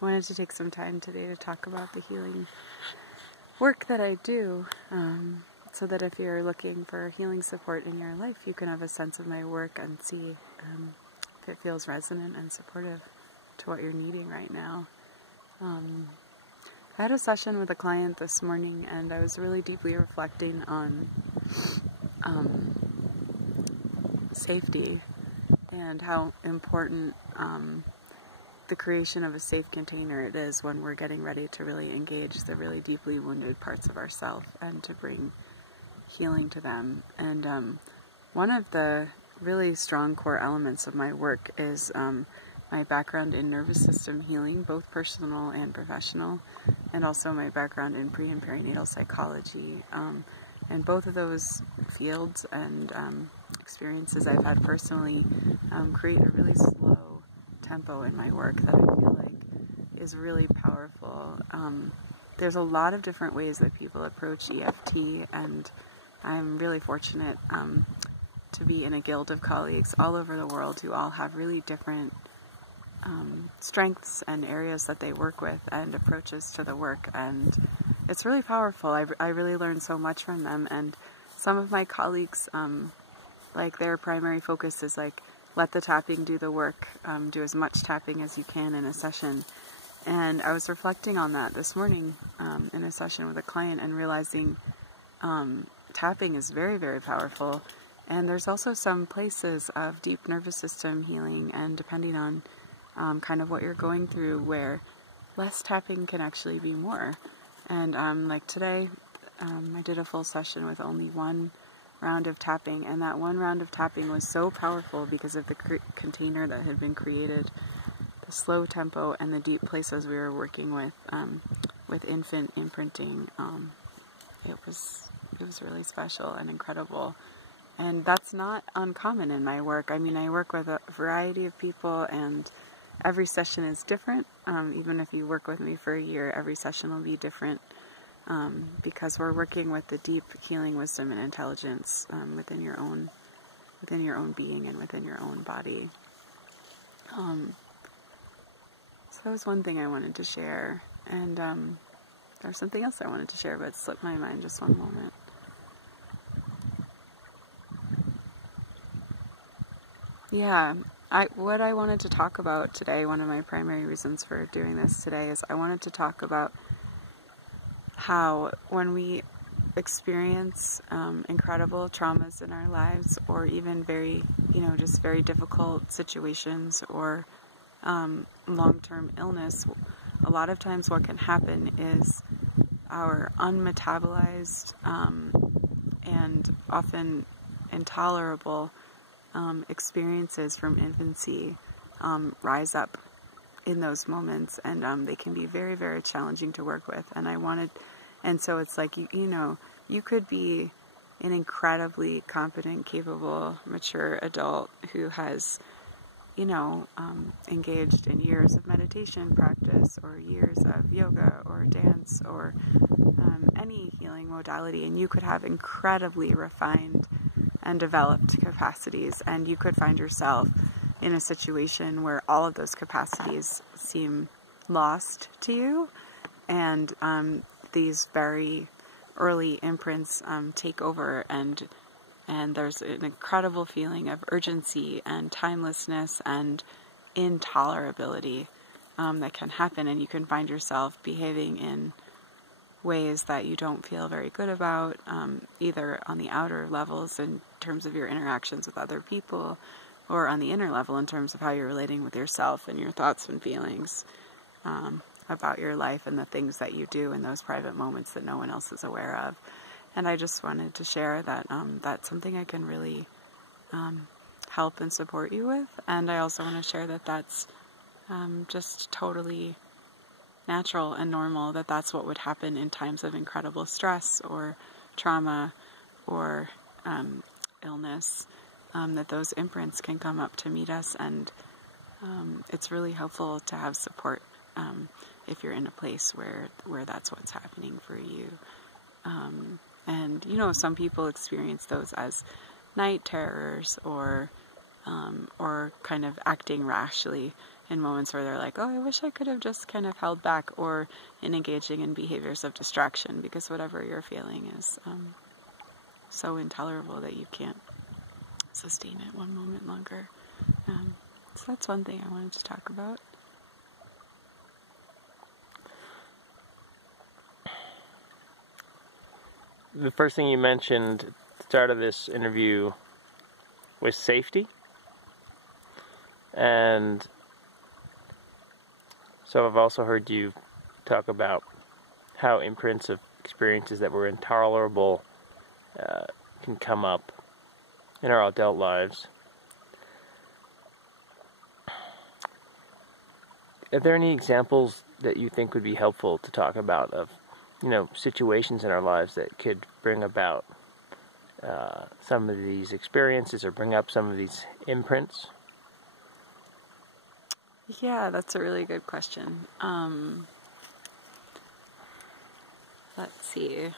I wanted to take some time today to talk about the healing work that I do, so that if you're looking for healing support in your life, you can have a sense of my work and see if it feels resonant and supportive to what you're needing right now. I had a session with a client this morning, and I was really deeply reflecting on safety and how important the creation of a safe container it is when we're getting ready to really engage the really deeply wounded parts of ourselves and to bring healing to them. And one of the really strong core elements of my work is my background in nervous system healing, both personal and professional, and also my background in pre- and perinatal psychology. And both of those fields and experiences I've had personally create a really slow tempo in my work that I feel like is really powerful. There's a lot of different ways that people approach EFT, and I'm really fortunate to be in a guild of colleagues all over the world who all have really different strengths and areas that they work with and approaches to the work, and it's really powerful. I really learned so much from them, and some of my colleagues, like their primary focus is like, let the tapping do the work, do as much tapping as you can in a session. And I was reflecting on that this morning in a session with a client and realizing tapping is very, very powerful. And there's also some places of deep nervous system healing, and depending on kind of what you're going through, where less tapping can actually be more. And like today, I did a full session with only one round of tapping, and that one round of tapping was so powerful because of the container that had been created, the slow tempo, and the deep places we were working with infant imprinting. It was really special and incredible, and that's not uncommon in my work. I mean, I work with a variety of people, and every session is different. Even if you work with me for a year, every session will be different. Because we're working with the deep healing wisdom and intelligence within your own being and within your own body. So that was one thing I wanted to share, and there's something else I wanted to share, but it slipped my mind. Just one moment. Yeah, what I wanted to talk about today, one of my primary reasons for doing this today, is I wanted to talk about how when we experience incredible traumas in our lives, or even very, just very difficult situations, or long-term illness, a lot of times what can happen is our unmetabolized and often intolerable experiences from infancy rise up in those moments, and they can be very, very challenging to work with. And so it's like, you could be an incredibly competent, capable, mature adult who has, engaged in years of meditation practice, or years of yoga or dance, or any healing modality, and you could have incredibly refined and developed capacities, and you could find yourself in a situation where all of those capacities seem lost to you, and these very early imprints take over, and there's an incredible feeling of urgency and timelessness and intolerability that can happen, and you can find yourself behaving in ways that you don't feel very good about, either on the outer levels in terms of your interactions with other people, or on the inner level in terms of how you're relating with yourself and your thoughts and feelings about your life and the things that you do in those private moments that no one else is aware of. And I just wanted to share that that's something I can really help and support you with. And I also want to share that that's just totally natural and normal, that that's what would happen in times of incredible stress or trauma or illness, that those imprints can come up to meet us, and it's really helpful to have support if you're in a place where that's what's happening for you. And some people experience those as night terrors, or or kind of acting rashly in moments where they're like, oh, I wish I could have just kind of held back, or in engaging in behaviors of distraction because whatever you're feeling is so intolerable that you can't sustain it one moment longer. So that's one thing I wanted to talk about. The first thing you mentioned at the start of this interview was safety. And so I've also heard you talk about how imprints of experiences that were intolerable can come up in our adult lives. Are there any examples that you think would be helpful to talk about of, situations in our lives that could bring about some of these experiences or bring up some of these imprints? Yeah, that's a really good question. Let's see.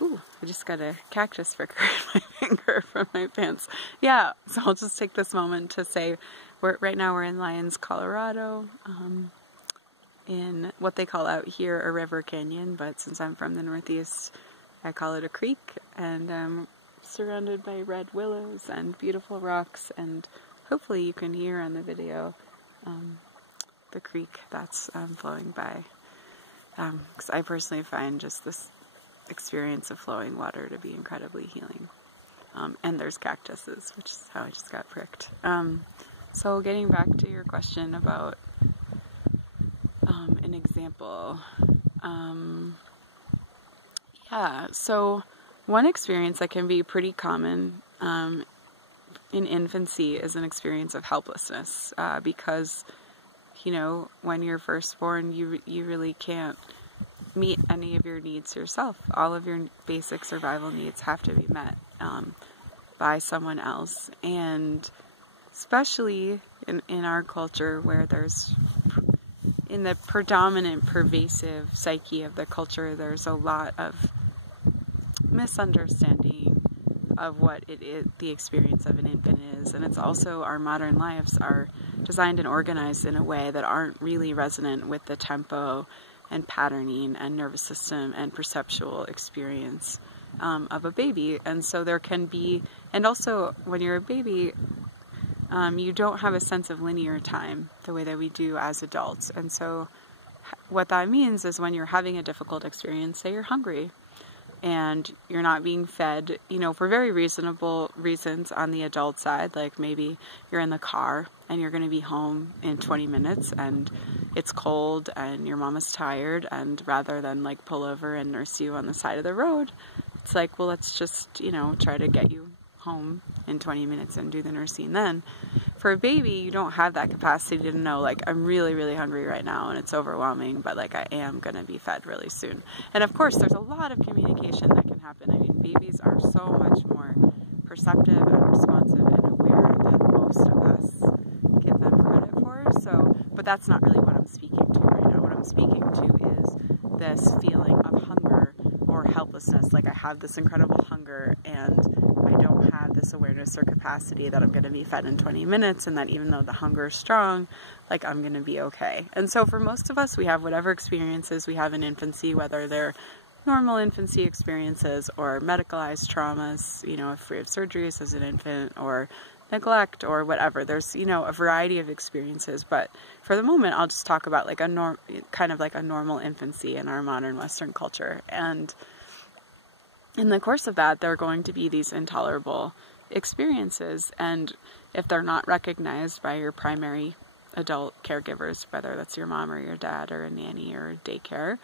Ooh, I just got a cactus pricker in my finger from my pants. Yeah, so I'll just take this moment to say, right now we're in Lyons, Colorado, in what they call out here a river canyon, but since I'm from the Northeast, I call it a creek, and I'm surrounded by red willows and beautiful rocks, and hopefully you can hear on the video the creek that's flowing by, because I personally find just this experience of flowing water to be incredibly healing. And there's cactuses, which is how I just got pricked. So getting back to your question about an example. Yeah, so one experience that can be pretty common in infancy is an experience of helplessness, because, when you're first born, you really can't meet any of your needs yourself. All of your basic survival needs have to be met by someone else, and especially in our culture where in the predominant pervasive psyche of the culture, there's a lot of misunderstanding of what it is, the experience of an infant is, and it's also our modern lives are designed and organized in a way that aren't really resonant with the tempo and patterning and nervous system and perceptual experience of a baby. And so there can be, and also when you're a baby, you don't have a sense of linear time the way that we do as adults. And so what that means is when you're having a difficult experience, say you're hungry and you're not being fed, for very reasonable reasons on the adult side, like maybe you're in the car and you're going to be home in 20 minutes and it's cold and your mom is tired, and rather than pull over and nurse you on the side of the road, it's like, well, let's just, try to get you home in 20 minutes and do the nursing then. For a baby, you don't have that capacity to know, I'm really, really hungry right now and it's overwhelming, but I am going to be fed really soon. And of course, there's a lot of communication that can happen. I mean, babies are so much more perceptive and responsive and aware than most of us give them credit for. But that's not really what I'm speaking to right now. What I'm speaking to is this feeling of hunger or helplessness. I have this incredible hunger and I don't have this awareness or capacity that I'm going to be fed in 20 minutes, and that even though the hunger is strong, I'm going to be okay. And so for most of us, we have whatever experiences we have in infancy, whether they're normal infancy experiences or medicalized traumas, if we have surgeries as an infant, or neglect or whatever. There's, a variety of experiences, but for the moment, I'll just talk about a normal infancy in our modern Western culture. And in the course of that, there are going to be these intolerable experiences, and if they're not recognized by your primary adult caregivers, whether that's your mom or your dad or a nanny or a daycare,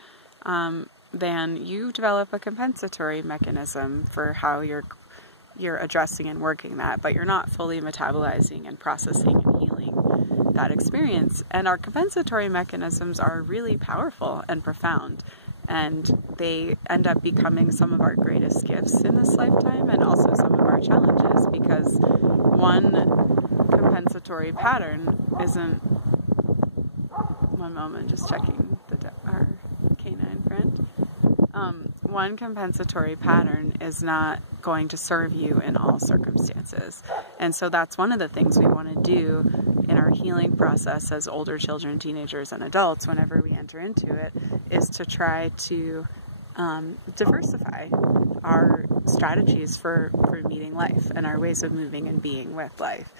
then you develop a compensatory mechanism for how you're addressing and working that, but you're not fully metabolizing and processing and healing that experience. And our compensatory mechanisms are really powerful and profound, and they end up becoming some of our greatest gifts in this lifetime and also some of our challenges, because one compensatory pattern isn't, one moment, just checking our canine friend. one compensatory pattern is not going to serve you in all circumstances. And so that's one of the things we want to do in our healing process as older children, teenagers, and adults, whenever we enter into it, is to try to diversify our strategies for meeting life and our ways of moving and being with life.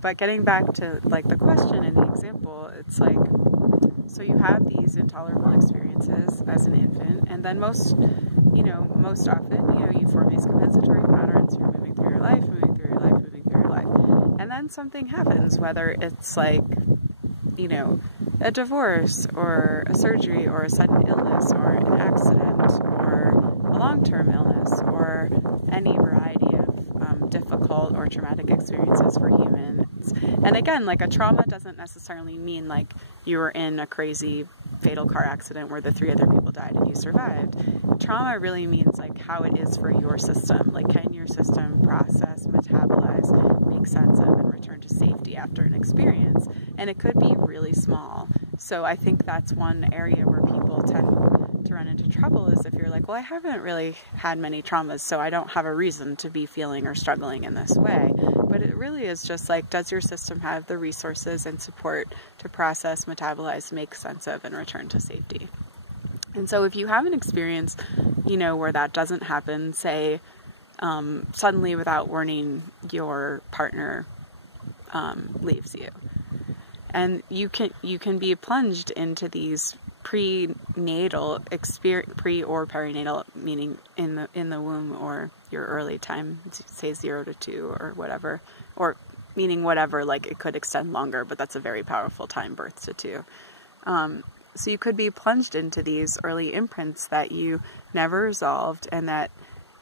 But getting back to like the question and the example, it's like, so you have these intolerable experiences as an infant, and then most often, you form these compensatory patterns. You're moving through your life, and then something happens, whether it's like, a divorce or a surgery or a sudden illness or an accident or a long-term illness or any variety of difficult or traumatic experiences for humans. And again, like a trauma doesn't necessarily mean like you were in a crazy fatal car accident where the 3 other people died and you survived. Trauma really means like how it is for your system. Like, can your system process, metabolize, make sense of, and return to safety after an experience? And it could be really small. So I think that's one area where people tend to run into trouble, is if you're like, well, I haven't really had many traumas, so I don't have a reason to be feeling or struggling in this way. But it really is just like, does your system have the resources and support to process, metabolize, make sense of, and return to safety? And so if you have an experience, where that doesn't happen, say, suddenly without warning, your partner leaves you, and you can be plunged into these prenatal experience, pre or perinatal, meaning in the womb or your early time, say 0 to 2 or whatever, or meaning whatever, like it could extend longer, but that's a very powerful time, birth to 2. So you could be plunged into these early imprints that you never resolved, and that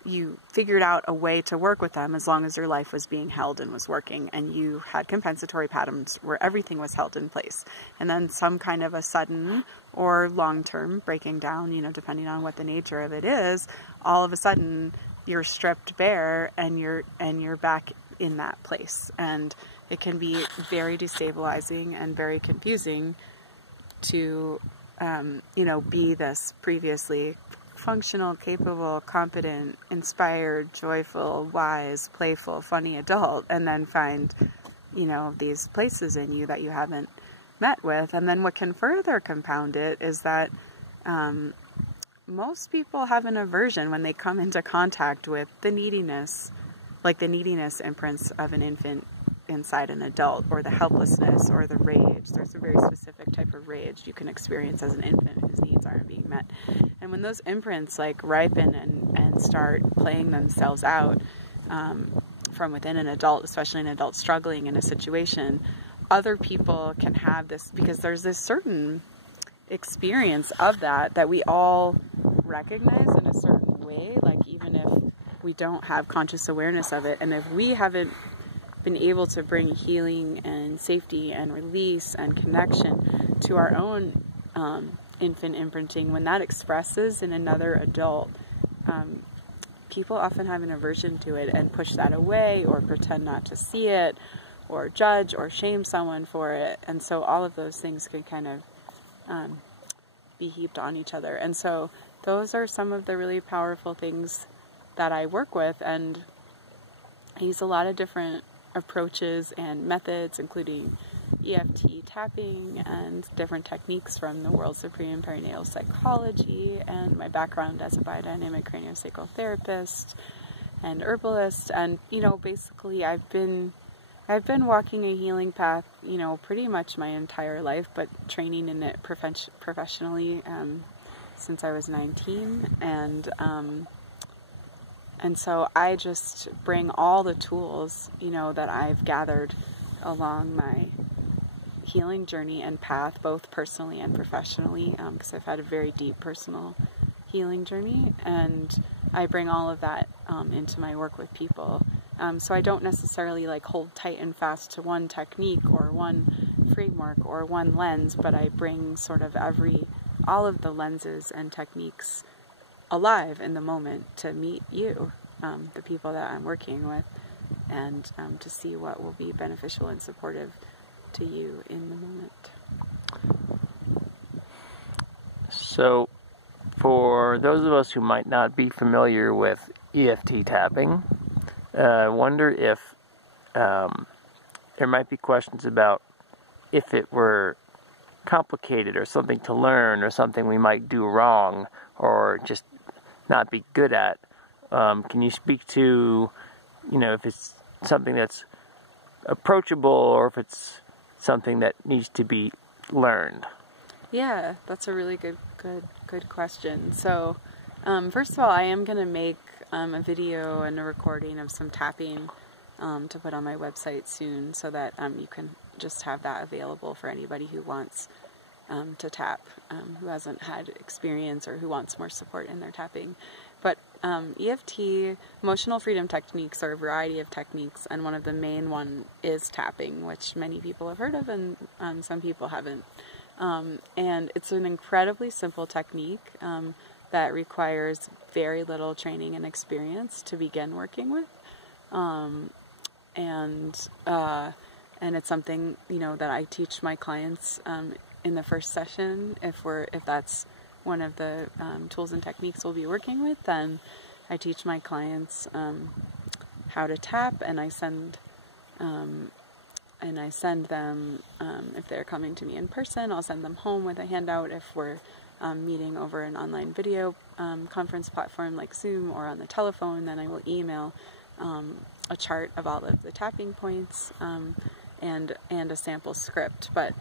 you figured out a way to work with them as long as your life was being held and was working, and you had compensatory patterns where everything was held in place. And then some kind of a sudden or long-term breaking down, depending on what the nature of it is, all of a sudden you're stripped bare and you're back in that place. And it can be very destabilizing and very confusing to, be this previously functional, capable, competent, inspired, joyful, wise, playful, funny adult, and then find, these places in you that you haven't met with. And then what can further compound it is that most people have an aversion when they come into contact with the neediness, like the neediness imprints of an infant inside an adult, or the helplessness or the rage. There's a very specific type of rage you can experience as an infant whose needs aren't being met. And when those imprints like ripen and start playing themselves out from within an adult, especially an adult struggling in a situation, other people can have this, because there's this certain experience of that we all recognize in a certain way, like even if we don't have conscious awareness of it. And if we haven't been able to bring healing and safety and release and connection to our own infant imprinting, when that expresses in another adult, people often have an aversion to it and push that away or pretend not to see it or judge or shame someone for it. And so all of those things can kind of be heaped on each other. And so those are some of the really powerful things that I work with, and I use a lot of different approaches and methods, including EFT tapping and different techniques from the worlds of pre and perinatal psychology, and my background as a biodynamic craniosacral therapist and herbalist. And basically I've been walking a healing path pretty much my entire life, but training in it professionally since I was 19. And so I just bring all the tools, that I've gathered along my healing journey and path, both personally and professionally, because I've had a very deep personal healing journey, and I bring all of that into my work with people. So I don't necessarily hold tight and fast to one technique or one framework or one lens, but I bring sort of all of the lenses and techniques alive in the moment to meet you, the people that I'm working with, and to see what will be beneficial and supportive to you in the moment. So for for those of us who might not be familiar with EFT tapping, I wonder if there might be questions about if it were complicated or something to learn or something we might do wrong or just not be good at. Can you speak to, if it's something that's approachable or if it's something that needs to be learned? Yeah, that's a really good question. So, first of all, I am going to make a video and a recording of some tapping to put on my website soon, so that you can just have that available for anybody who wants to tap, who hasn't had experience or who wants more support in their tapping. But EFT, emotional freedom techniques, are a variety of techniques, and one of the main one is tapping, which many people have heard of and some people haven't. And it's an incredibly simple technique that requires very little training and experience to begin working with. And it's something, that I teach my clients in the first session. If that's one of the tools and techniques we'll be working with, then I teach my clients how to tap, and I send them, if they're coming to me in person, I'll send them home with a handout. If we're meeting over an online video conference platform like Zoom or on the telephone, then I will email a chart of all of the tapping points and a sample script. But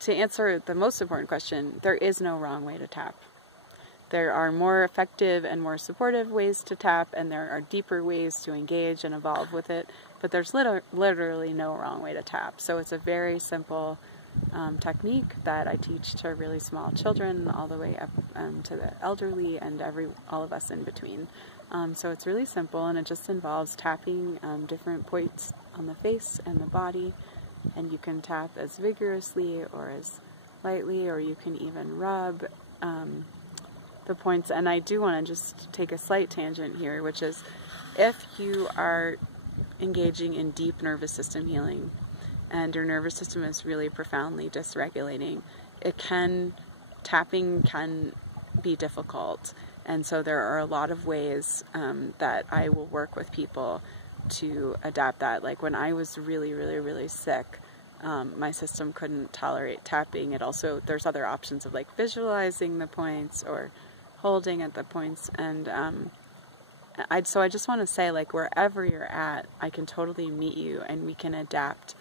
to answer the most important question, there is no wrong way to tap. There are more effective and more supportive ways to tap, and there are deeper ways to engage and evolve with it, but there's literally no wrong way to tap. So it's a very simple technique that I teach to really small children all the way up to the elderly and all of us in between. So it's really simple, and it just involves tapping different points on the face and the body, and you can tap as vigorously or as lightly, or you can even rub the points. And I do want to just take a slight tangent here, which is if you are engaging in deep nervous system healing and your nervous system is really profoundly dysregulating, tapping can be difficult. And so there are a lot of ways that I will work with people to adapt that. Like when I was really, really, really sick, my system couldn't tolerate tapping. There's other options of like visualizing the points or holding at the points. And I just want to say, like, wherever you're at, I can totally meet you, and we can adapt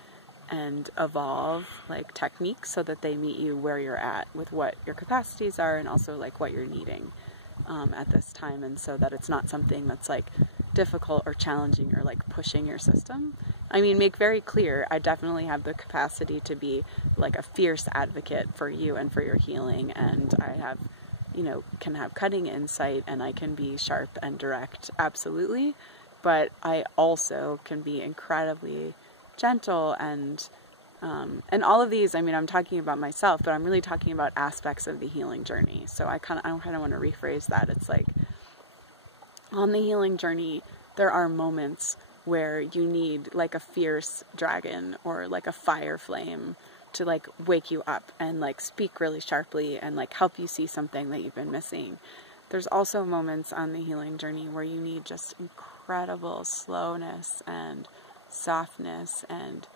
and evolve like techniques so that they meet you where you're at with what your capacities are and also like what you're needing at this time, and so that it's not something that's like difficult or challenging or like pushing your system. I mean, make very clear, I definitely have the capacity to be like a fierce advocate for you and for your healing, and I have, can have cutting insight, and I can be sharp and direct, absolutely, but I also can be incredibly gentle and all of these, I mean, I'm talking about myself, but I'm really talking about aspects of the healing journey. So I kind of want to rephrase that. It's like, on the healing journey, there are moments where you need like a fierce dragon or like a fire flame to like wake you up and like speak really sharply and like help you see something that you've been missing. There's also moments on the healing journey where you need just incredible slowness and softness and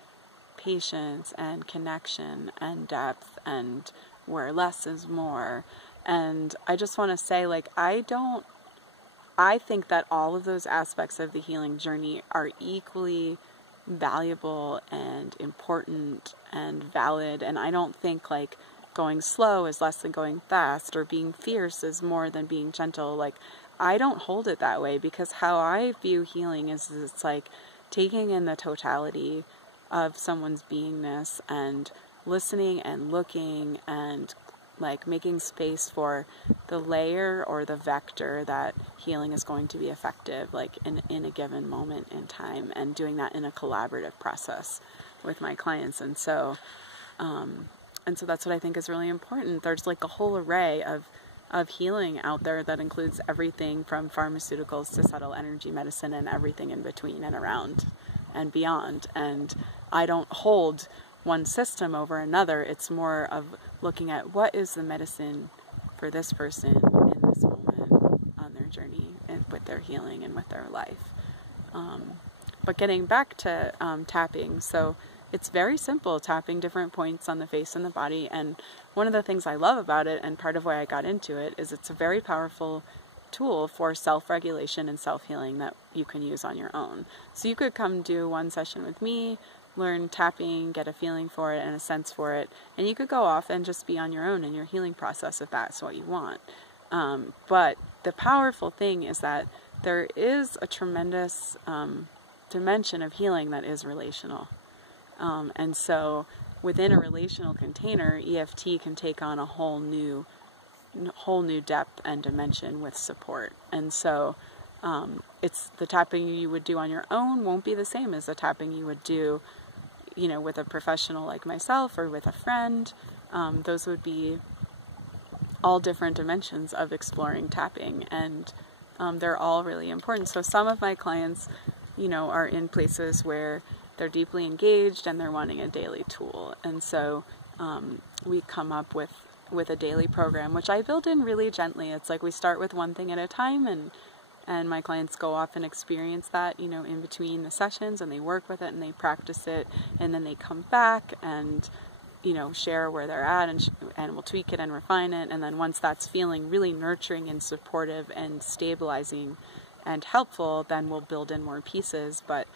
patience and connection and depth, and where less is more. And I just want to say, like, I think that all of those aspects of the healing journey are equally valuable and important and valid, and I don't think like going slow is less than going fast, or being fierce is more than being gentle. Like, I don't hold it that way, because how I view healing is it's like taking in the totality of someone's beingness and listening and looking and like making space for the layer or the vector that healing is going to be effective, like in a given moment in time, and doing that in a collaborative process with my clients. And so that's what I think is really important. There's like a whole array of healing out there that includes everything from pharmaceuticals to subtle energy medicine and everything in between and around and beyond. And I don't hold one system over another. It's more of looking at what is the medicine for this person in this moment, with their healing and with their life. But getting back to tapping, so it's very simple, tapping different points on the face and the body. And one of the things I love about it, and part of why I got into it, is it's a very powerful tool for self-regulation and self-healing that you can use on your own. So you could come do one session with me, learn tapping, get a feeling for it and a sense for it, and you could go off and just be on your own in your healing process if that's what you want. But the powerful thing is that there is a tremendous dimension of healing that is relational. And so within a relational container, EFT can take on a whole new depth and dimension with support. And so it's the tapping you would do on your own won't be the same as the tapping you would do, with a professional like myself or with a friend. Those would be all different dimensions of exploring tapping, and they're all really important. So some of my clients, are in places where they're deeply engaged and they're wanting a daily tool. And so we come up with a daily program, which I build in really gently. It's like we start with one thing at a time, and my clients go off and experience that, in between the sessions, and they work with it and they practice it, and then they come back and, share where they're at, and we'll tweak it and refine it. And then once that's feeling really nurturing and supportive and stabilizing and helpful, then we'll build in more pieces. But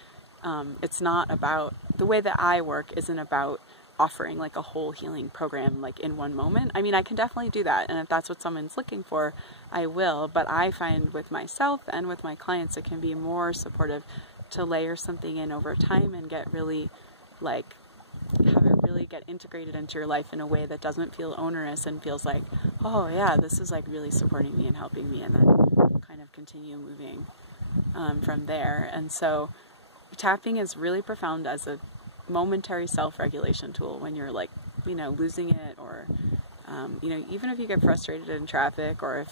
it's not about, the way that I work isn't about offering like a whole healing program like in one moment. I mean, I can definitely do that, and if that's what someone's looking for, I will. But I find with myself and with my clients, it can be more supportive to layer something in over time and get really have it really get integrated into your life in a way that doesn't feel onerous and feels like, oh yeah, this is like really supporting me and helping me, and then kind of continue moving from there. And so tapping is really profound as a momentary self-regulation tool when you're losing it, or even if you get frustrated in traffic, or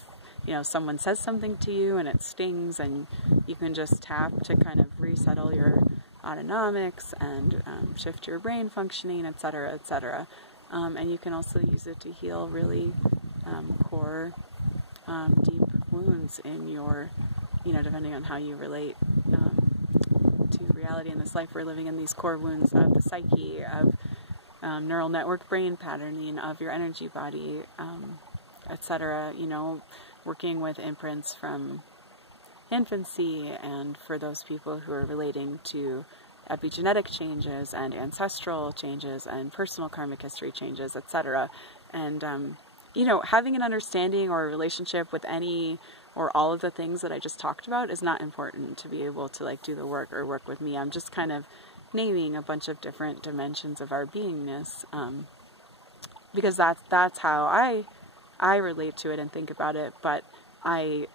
if someone says something to you and it stings, and you can just tap to kind of resettle your autonomics and shift your brain functioning, etc., etc. And you can also use it to heal really core deep wounds in your, depending on how you relate to reality in this life we're living in, these core wounds of the psyche, of neural network brain patterning, of your energy body, etc. Working with imprints from infancy, and for those people who are relating to epigenetic changes and ancestral changes and personal karmic history changes, etc. And having an understanding or a relationship with any or all of the things that I just talked about is not important to be able to do the work or work with me. I'm just kind of naming a bunch of different dimensions of our beingness, because that's how I relate to it and think about it. But I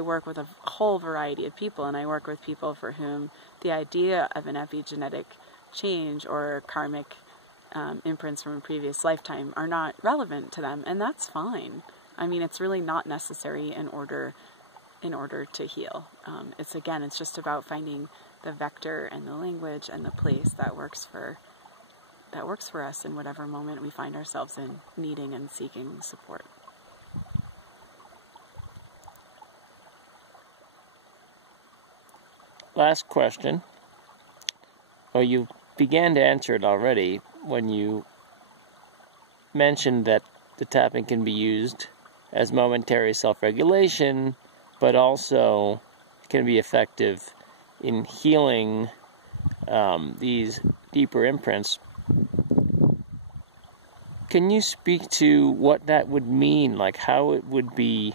work with a whole variety of people, and I work with people for whom the idea of an epigenetic change or karmic imprints from a previous lifetime are not relevant to them, and that's fine. I mean, it's really not necessary in order to heal. It's just about finding the vector and the language and the place that works for us in whatever moment we find ourselves in, needing and seeking support. Last question. Well, you began to answer it already when you mentioned that the tapping can be used as momentary self-regulation, but also can be effective in healing these deeper imprints. Can you speak to what that would mean, like how it would be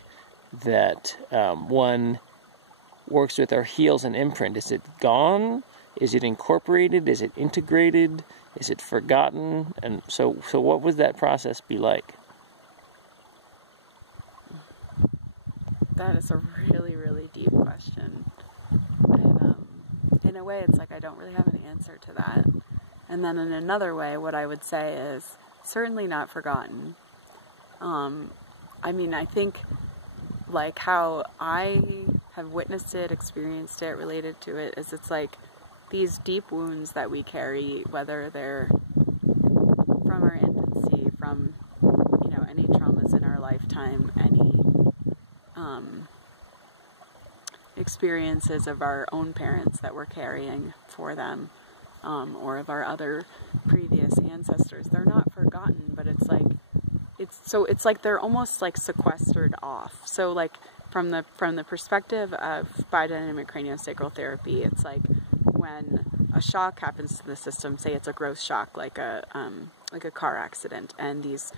that one works with or heals an imprint? Is it gone? Is it incorporated? Is it integrated? Is it forgotten? And so what would that process be like? That is a really, really deep question. And in a way, it's like I don't really have an answer to that. And then in another way, what I would say is certainly not forgotten. I think like how I have witnessed it, experienced it, related to it, is it's like these deep wounds that we carry, whether they're from our infancy, from any traumas in our lifetime, any experiences of our own parents that we're carrying for them, or of our other previous ancestors. They're not forgotten, but it's like they're almost like sequestered off. So like from the perspective of biodynamic craniosacral therapy, it's like when a shock happens to the system, say it's a gross shock, like a car accident, and these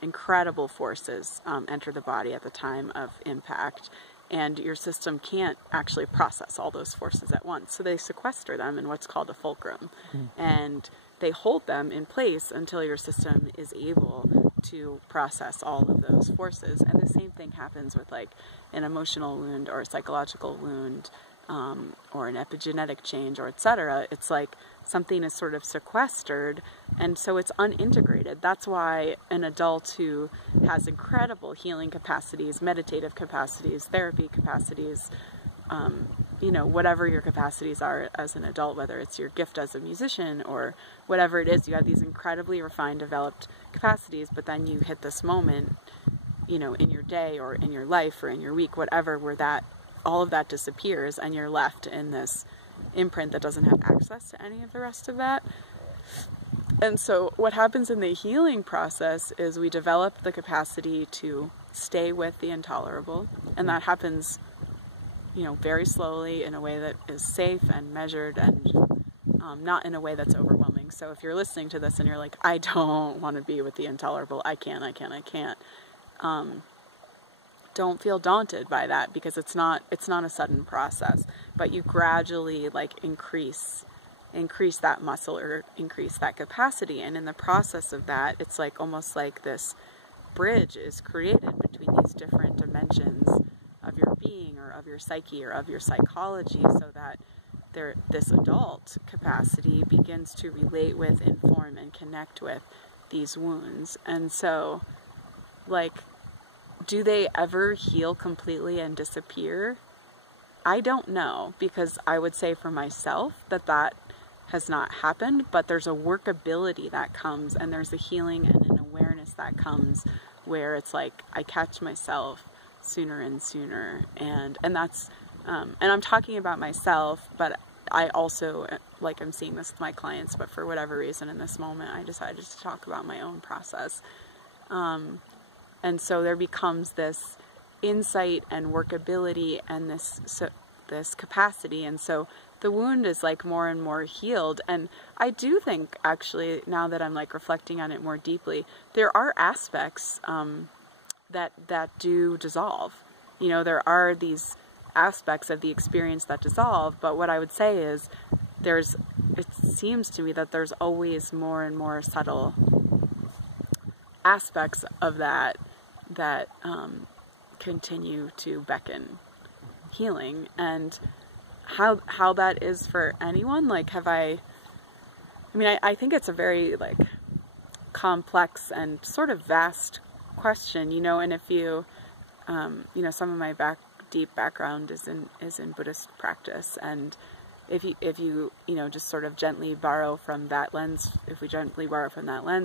incredible forces enter the body at the time of impact, and your system can't actually process all those forces at once. So they sequester them in what's called a fulcrum, and they hold them in place until your system is able to process all of those forces. And the same thing happens with like an emotional wound or a psychological wound, or an epigenetic change, or etc. It's like something is sort of sequestered, and so it's unintegrated. That's why an adult who has incredible healing capacities, meditative capacities, therapy capacities, whatever your capacities are as an adult, whether it's your gift as a musician or whatever it is, you have these incredibly refined, developed capacities, but then you hit this moment, in your day or in your life or in your week, whatever, where all of that disappears and you're left in this imprint that doesn't have access to any of the rest of that. And so what happens in the healing process is we develop the capacity to stay with the intolerable, and that happens very slowly, in a way that is safe and measured, and not in a way that's overwhelming. So if you're listening to this and you're like, I don't want to be with the intolerable, I can't, don't feel daunted by that, because it's not a sudden process, but you gradually like increase that muscle or increase that capacity. And in the process of that, it's like almost like this bridge is created between these different dimensions of your being or of your psyche or of your psychology, so that this adult capacity begins to relate with, inform, and connect with these wounds. And so, like, do they ever heal completely and disappear? I don't know, because I would say for myself that has not happened, but there's a workability that comes, and there's a healing and an awareness that comes, where it's like I catch myself sooner and sooner, and that's and I'm talking about myself, but I also, like, I'm seeing this with my clients, but for whatever reason in this moment I decided to talk about my own process. And so there becomes this insight and workability and this capacity. And so the wound is like more and more healed. And I do think, actually, now that I'm like reflecting on it more deeply, there are aspects that do dissolve. There are these aspects of the experience that dissolve, but what I would say is it seems to me that there's always more and more subtle aspects of that continue to beckon healing. And how that is for anyone, like, I think it's a very like complex and sort of vast question, and if you some of my deep background is in Buddhist practice, and if you just sort of gently borrow from that lens,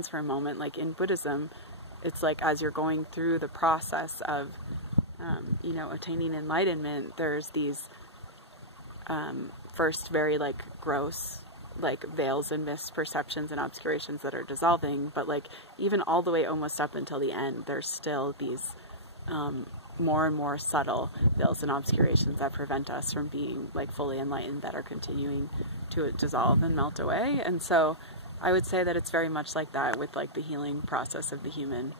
for a moment, like in Buddhism, it's like as you're going through the process of attaining enlightenment, there's these first very like gross like veils and misperceptions and obscurations that are dissolving, but like even all the way almost up until the end, there's still these more and more subtle veils and obscurations that prevent us from being like fully enlightened, that are continuing to dissolve and melt away. And so I would say that it's very much like that with like the healing process of the human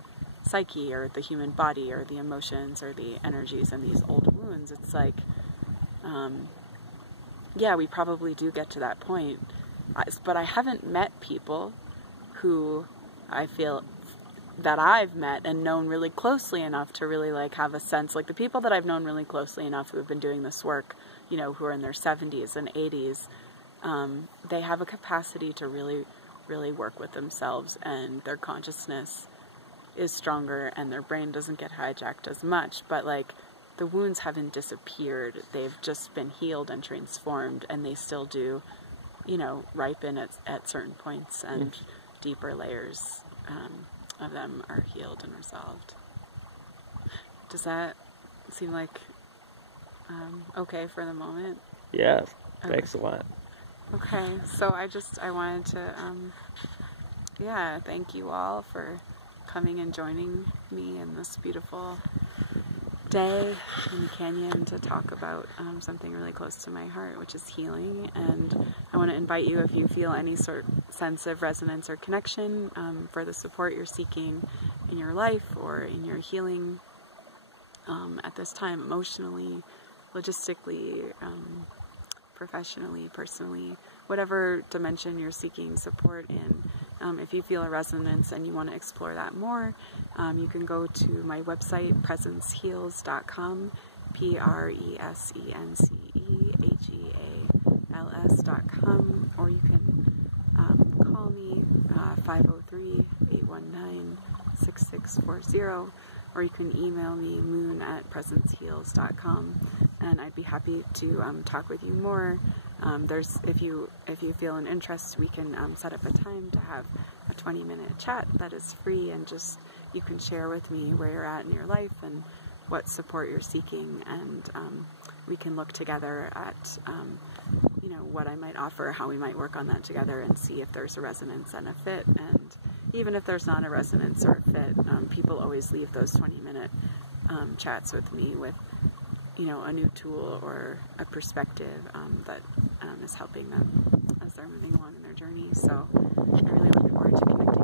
psyche or the human body or the emotions or the energies and these old wounds. It's like, yeah, we probably do get to that point. But I haven't met people who I feel that I've met and known really closely enough to really like have a sense, like the people that I've known really closely enough who have been doing this work, who are in their 70s and 80s, they have a capacity to really, really work with themselves, and their consciousness is stronger and their brain doesn't get hijacked as much, but like the wounds haven't disappeared. They've just been healed and transformed, and they still do, ripen at certain points, and deeper layers of them are healed and resolved. Does that seem like okay for the moment? Yeah, Okay. thanks a lot. Okay, so I wanted to, thank you all for coming and joining me in this beautiful day in the canyon to talk about something really close to my heart, which is healing. And I want to invite you, if you feel any sort of sense of resonance or connection for the support you're seeking in your life or in your healing at this time, emotionally, logistically, professionally, personally, whatever dimension you're seeking support in. If you feel a resonance and you want to explore that more, you can go to my website, presenceheals.com, presenceheals.com, or you can call me 503-819-6640, or you can email me moon@presenceheals.com, and I'd be happy to talk with you more. If you feel an interest, we can set up a time to have a 20-minute chat that is free, and just you can share with me where you're at in your life and what support you're seeking, and we can look together at what I might offer, how we might work on that together, and see if there's a resonance and a fit. And even if there's not a resonance or a fit, people always leave those 20-minute chats with me with a new tool or a perspective that is helping them as they're moving along in their journey. So I really look forward to connecting